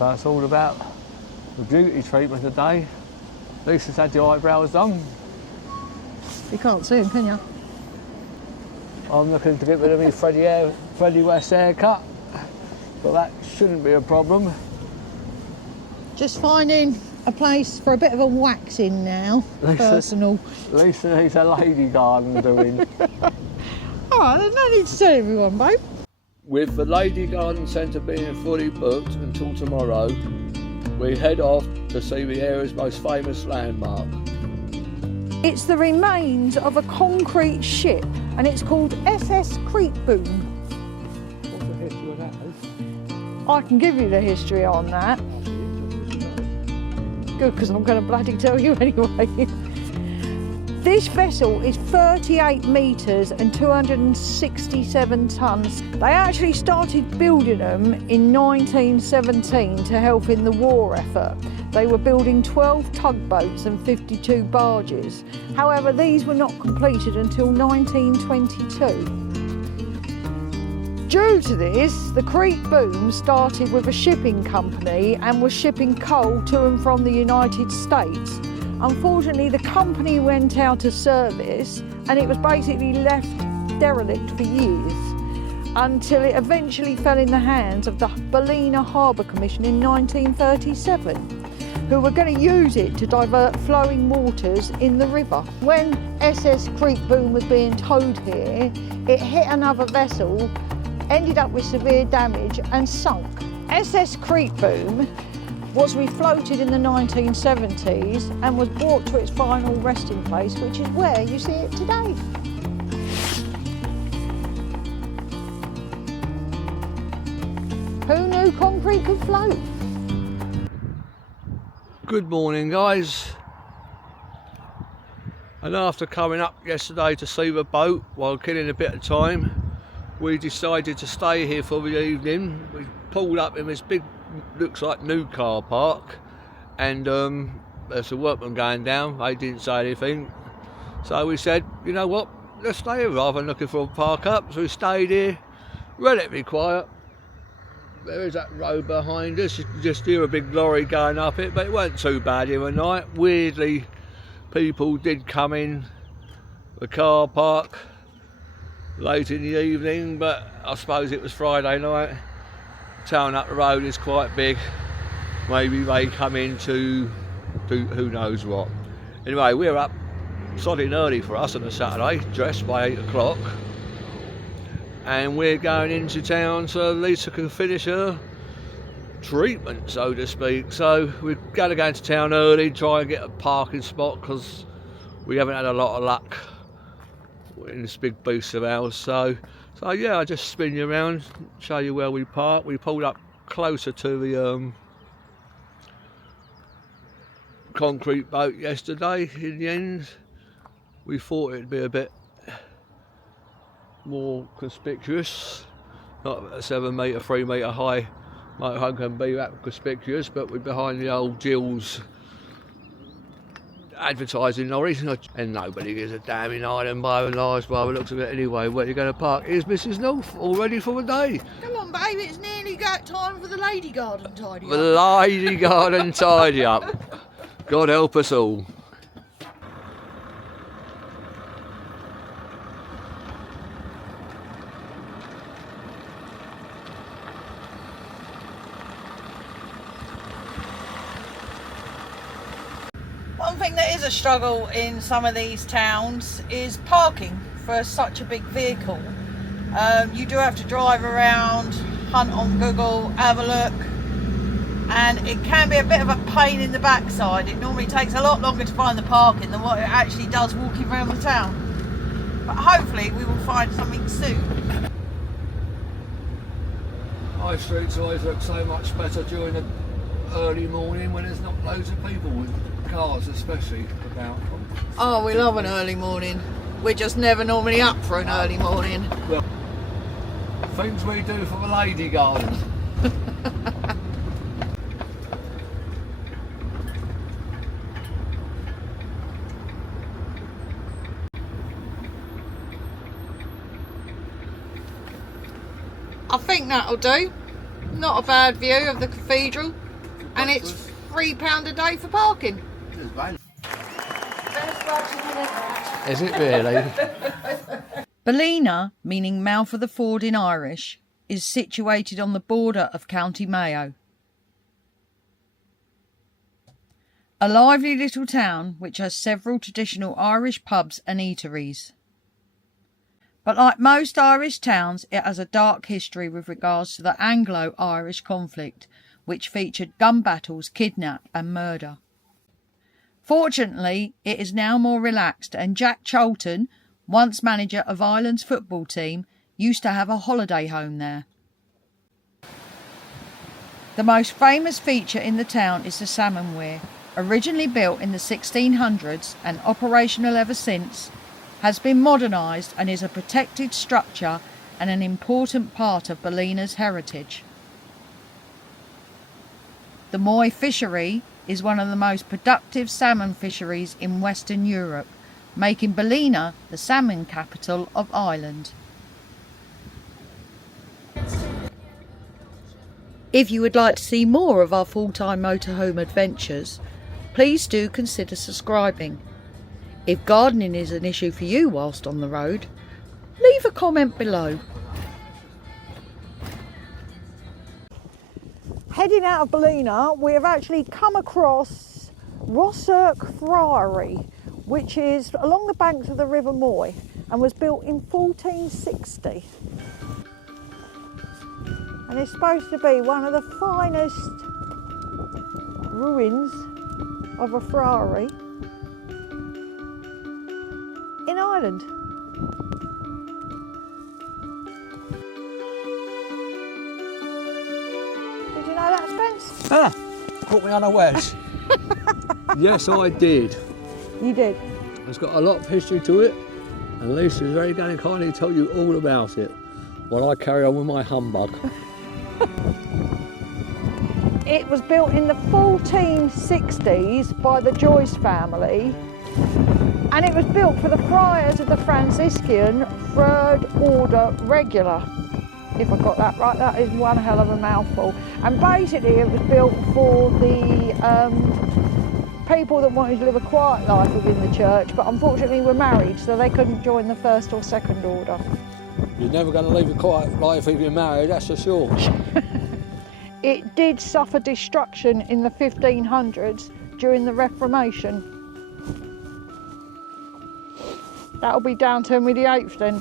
That's all about the beauty treatment today. Lisa's had the eyebrows done. You can't see them, can you? I'm looking to get rid of my Freddie West haircut, but that shouldn't be a problem. Just finding a place for a bit of a waxing now. Personal. Lisa needs a lady garden doing. Alright, there's no need to tell everyone, babe. With the Lady Garden Centre being fully booked until tomorrow, we head off to see the area's most famous landmark. It's the remains of a concrete ship and it's called SS Crete Boom. What's the history of that? I can give you the history on that. Good, because I'm going to bloody tell you anyway. This vessel is 38 metres and 267 tonnes. They actually started building them in 1917 to help in the war effort. They were building 12 tugboats and 52 barges. However, these were not completed until 1922. Due to this, the Crete Boom started with a shipping company and was shipping coal to and from the United States. Unfortunately, the company went out of service and it was basically left derelict for years until it eventually fell in the hands of the Ballina Harbour Commission in 1937, who were going to use it to divert flowing waters in the river. When SS Crete Boom was being towed here, it hit another vessel, ended up with severe damage and sunk. SS Crete Boom was refloated in the 1970s and was brought to its final resting place, which is where you see it today. Who knew concrete could float? Good morning, guys. And after coming up yesterday to see the boat while killing a bit of time, we decided to stay here for the evening. We pulled up in this big, looks like new car park, and there's a workman going down. They didn't say anything, so we said, you know what, let's stay here rather than looking for a park up. So we stayed here, relatively quiet. There is that road behind us. You can just hear a big lorry going up it, but it wasn't too bad here at night. Weirdly, people did come in the car park late in the evening, but I suppose it was Friday night. Town up the road is quite big. Maybe they come in to do who knows what. Anyway, we're up sodding early for us on a Saturday, dressed by 8 o'clock. And we're going into town so Lisa can finish her treatment, so to speak. So we're going to go into town early, try and get a parking spot, because we haven't had a lot of luck in this big beast of ours. So yeah, I'll just spin you around, show you where we park. We pulled up closer to the concrete boat yesterday. In the end, we thought it'd be a bit more conspicuous. Not a 7 metre, 3 metre high motorhome can be that conspicuous, but we're behind the old Jill's advertising lorries, and nobody gives a damn in Ireland by the looks of it anyway. Where you going to park? Here's Mrs. North, all ready for the day. Come on, babe, it's nearly time for the lady garden tidy up. The lady garden tidy up. God help us all. One thing that is a struggle in some of these towns is parking for such a big vehicle. You do have to drive around, hunt on Google, have a look, and it can be a bit of a pain in the backside. It normally takes a lot longer to find the parking than what it actually does walking around the town. But hopefully we will find something soon. High streets always look so much better during the early morning when there's not loads of people, with cars especially about. Oh, we love an early morning. We're just never normally up for an early morning. Well, things we do for the lady garden. I think that'll do. Not a bad view of the cathedral. And it's £3 a day for parking. Is it really? Ballina, meaning mouth of the ford in Irish, is situated on the border of County Mayo. A lively little town which has several traditional Irish pubs and eateries. But like most Irish towns, it has a dark history with regards to the Anglo-Irish conflict, which featured gun battles, kidnap and murder. Fortunately, it is now more relaxed, and Jack Charlton, once manager of Ireland's football team, used to have a holiday home there. The most famous feature in the town is the salmon weir. Originally built in the 1600s and operational ever since, has been modernised and is a protected structure and an important part of Ballina's heritage. The Moy fishery is one of the most productive salmon fisheries in Western Europe, making Ballina the salmon capital of Ireland. If you would like to see more of our full-time motorhome adventures, please do consider subscribing. If gardening is an issue for you whilst on the road, leave a comment below. Heading out of Ballina, we have actually come across Rosserk Friary, which is along the banks of the River Moy and was built in 1460. And it's supposed to be one of the finest ruins of a friary in Ireland. Did you know that, Spence? Ah, caught me unawares. Yes, I did. You did? It's got a lot of history to it, and Lisa's very going to kindly tell you all about it while I carry on with my humbug. It was built in the 1460s by the Joyce family, and it was built for the friars of the Franciscan Third Order Regular. If I got that right, that is one hell of a mouthful. And basically it was built for the people that wanted to live a quiet life within the church, but unfortunately were married, so they couldn't join the First or Second Order. You're never going to live a quiet life if you're married, that's for sure. It did suffer destruction in the 1500s during the Reformation. That'll be down to Henry VIII then.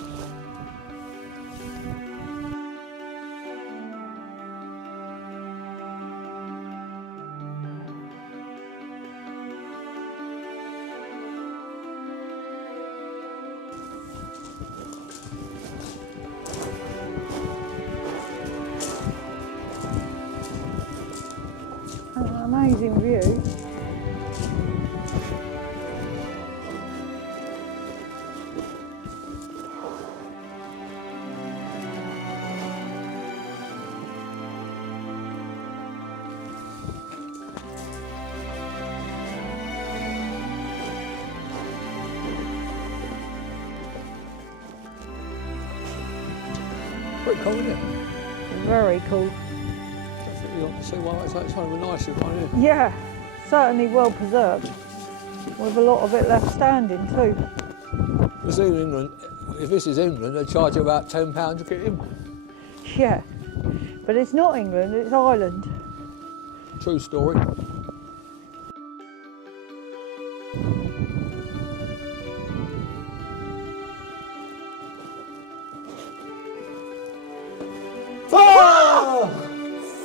Amazing view. Pretty cool, isn't it? Very cool. You want to see why it's kind of a nice one, isn't it? Yeah, certainly well preserved, with a lot of it left standing too. This is England. If this is England, they charge you about £10 to get in. Yeah, but it's not England, it's Ireland. True story.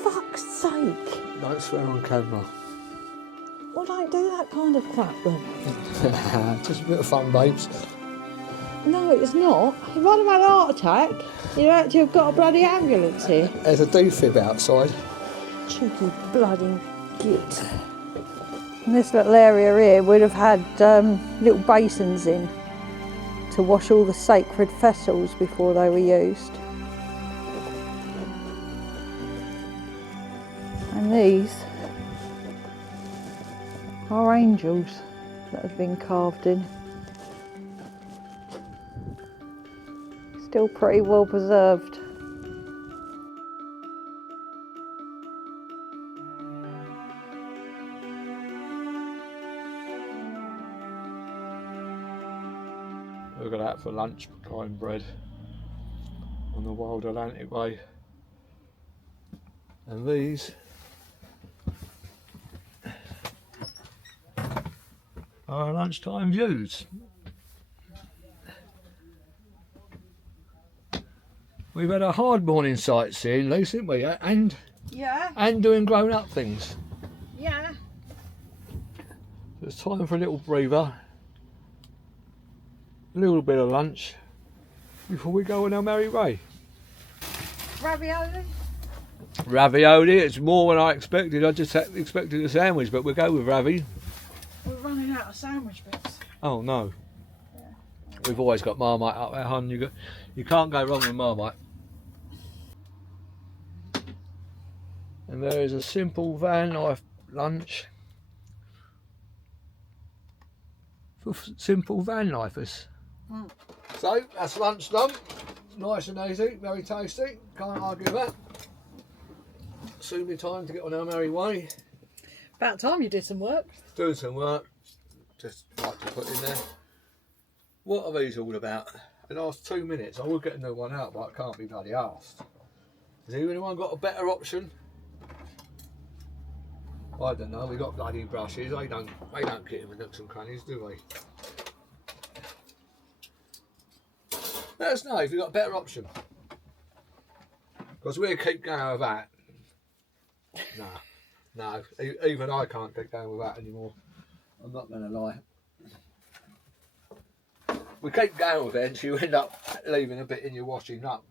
Fuck's sake! Don't swear on camera. Well, don't do that kind of crap then. Just a bit of fun, babes. No, it's not. If I'd have had a heart attack, you'd have to have got a bloody ambulance here. There's a defib outside. Cheeky bloody git. In this little area here, we'd have had little basins in to wash all the sacred vessels before they were used. And these are angels that have been carved in. Still pretty well preserved. Look at that for lunch, prime bread on the Wild Atlantic Way. And these are our lunchtime views. We've had a hard morning sightseeing, Lucy, haven't we? And doing grown-up things. Yeah. So it's time for a little breather, a little bit of lunch before we go on our merry way. Ravioli? Ravioli, it's more than I expected. I just expected a sandwich, but we'll go with ravi. We're running out of sandwich bits. Oh no. Yeah. We've always got Marmite up there, hon. You can't go wrong with Marmite. And there is a simple van life lunch for simple van lifers. So that's lunch done. Nice and easy, very tasty. Can't argue with that. Soon be time to get on our merry way. About time you did some work. Doing some work. Just like to put in there. What are these all about? The last 2 minutes, I will get a new one out, but I can't be bloody arsed. Has anyone got a better option? I don't know. We got bloody brushes. They don't get in with nooks and crannies, do they? Let us know if you've got a better option. Because we'll keep going with that. No, even I can't keep going with that anymore. I'm not going to lie. We keep going with it and you end up leaving a bit in your washing up.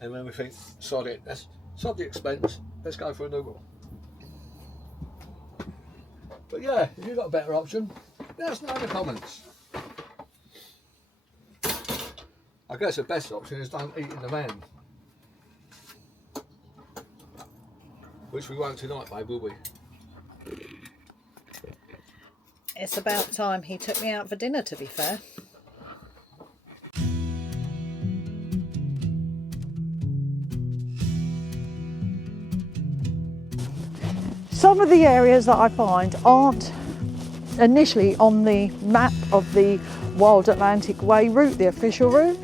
And then we think, sod it, sod the expense, let's go for a new one. But yeah, if you've got a better option, let us know in the comments. I guess the best option is don't eat in the van. Which we won't tonight, babe, will we? It's about time he took me out for dinner, to be fair. Some of the areas that I find aren't initially on the map of the Wild Atlantic Way route, the official route.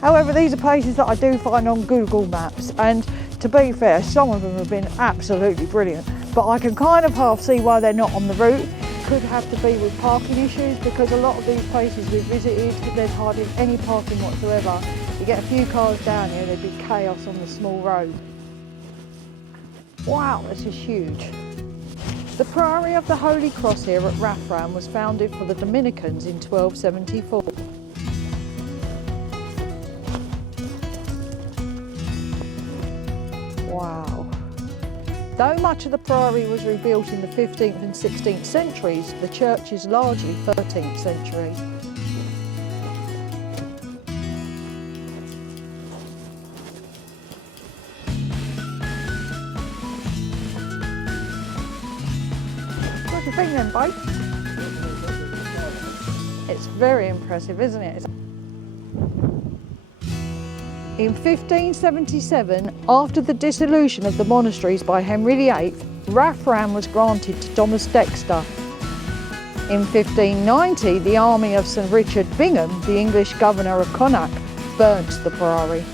However, these are places that I do find on Google Maps, and to be fair, some of them have been absolutely brilliant, but I can kind of half see why they're not on the route. Could have to be with parking issues, because a lot of these places we've visited, there's hardly any parking whatsoever. You get a few cars down here, there'd be chaos on the small road. Wow, this is huge. The Priory of the Holy Cross here at Rathfran was founded for the Dominicans in 1274. Wow. Though much of the priory was rebuilt in the 15th and 16th centuries, the church is largely 13th century. What do you think then, babe? It's very impressive, isn't it? In 1577, after the dissolution of the monasteries by Henry VIII, Rathfran was granted to Thomas Dexter. In 1590, the army of St Richard Bingham, the English governor of Connacht, burnt the priory.